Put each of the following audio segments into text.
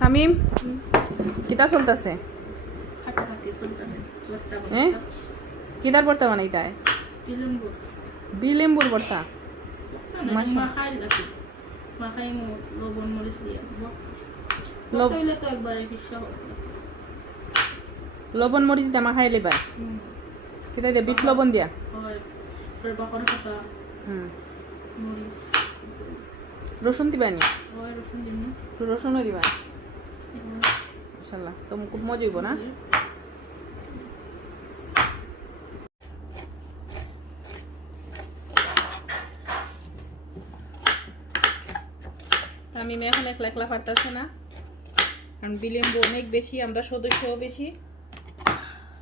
তামিম কিতা চলতেছে? হ্যাঁ কিতার ভর্তা বানাইতায়? বিলেম্বুর ভর্তা। লবণ মরিচ দিয়ে মাখাই লিবা? কিতা দিয়া? বিট লবণ দিয়া? রসুন দিবা নি? রসুনও দিবা? মাশাআল্লাহ, তো খুব মজা হইব না? আমি এখন একলা একলা পারতেছে না, কারণ বিলেম্বু অনেক বেশি, আমরা সদস্যও বেশি,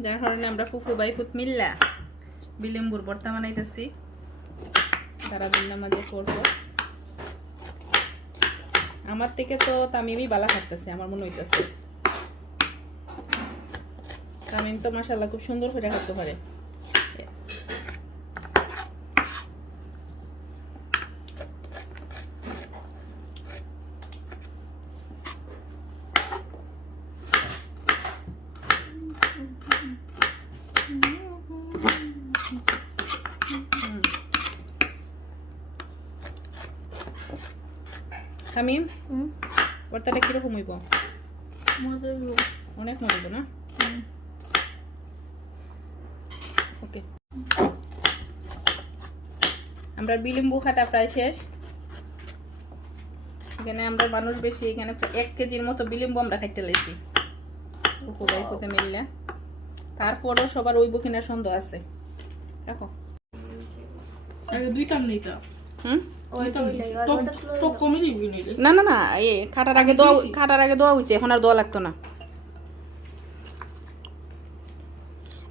যার কারণে আমরা ফুফু বাই ফুট মিল্লা বিলেম্বুর ভর্তা বানাইতেছি। তারা দিন নামাজে করবো। আমার থেকে তো তামিমই বালা খাটতেছে আমার মনে হইতেছে। তামিম তো মাশাআল্লাহ খুব সুন্দর করে খাটতে পারে। তামিম ভর্তাটা কিরকম হইব? অনেক মজা হইব না? ওকে, আমরা বিলেম্বু খাটা প্রায় শেষ। এখানে আমরা মানুষ বেশি, এখানে 1 কেজির মতো বিলেম্বু আমরা খাইতে লাইছি ফুফু ভাই ফুতে মিললে। তারপরও সবার ওইব কিনা সন্দেহ আছে। দেখো না না না, এই খাটার আগে দোয়া হইছে, এখন আর দোয়া লাগতো না।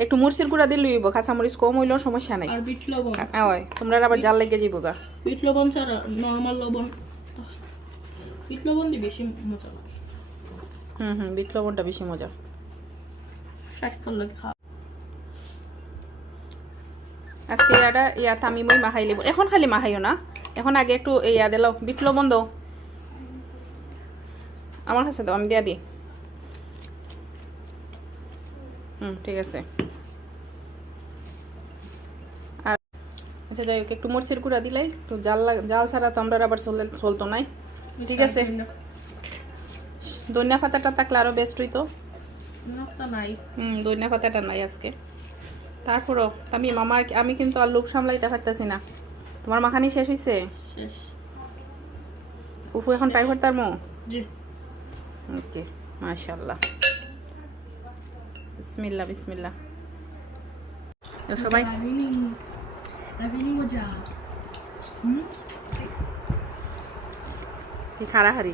একটু মরিচের গুঁড়া দিলে হইব, কাঁচা মরিচ কম হইলেও সমস্যা নাই। আর বিট লবণ, ওই তোমরা আবার জাল লেগে যাইব গা। বিট লবণ ছাড়া নরমাল লবণ, বিট লবণ দিয়ে বেশি মজা লাগে। বিট লবণটা বেশি মজা, স্বাস্থ্যের লাগে খাওয়া। আজকে এটা ইয়া তামিমই মাখাই লিব। এখন খালি মাখাইও না, এখন আগে একটু ইয়া দিলাও, বিট লবণ দাও আমার কাছে, দাও আমি দিয়া দিই। ঠিক আছে। আর আচ্ছা যাই হোক, একটু মরিচের গুঁড়া দিলাই, একটু জাল ছাড়া তো আমরা আবার চলতো নাই। ঠিক আছে, ধনিয়া পাতাটা থাকলে আরো বেস্ট হইতো। ধনিয়া পাতাটা নাই আজকে। তারপরও আমি কিন্তু আর লোক সামলাইতে পারতেছি না। তোমার মাখানি শেষ হইছে? উফু এখন ট্রাই করতাম। ওকে, মাশাআল্লাহ, বিসমিল্লাহ বিসমিল্লাহ। সবাই খাড়াহাড়ি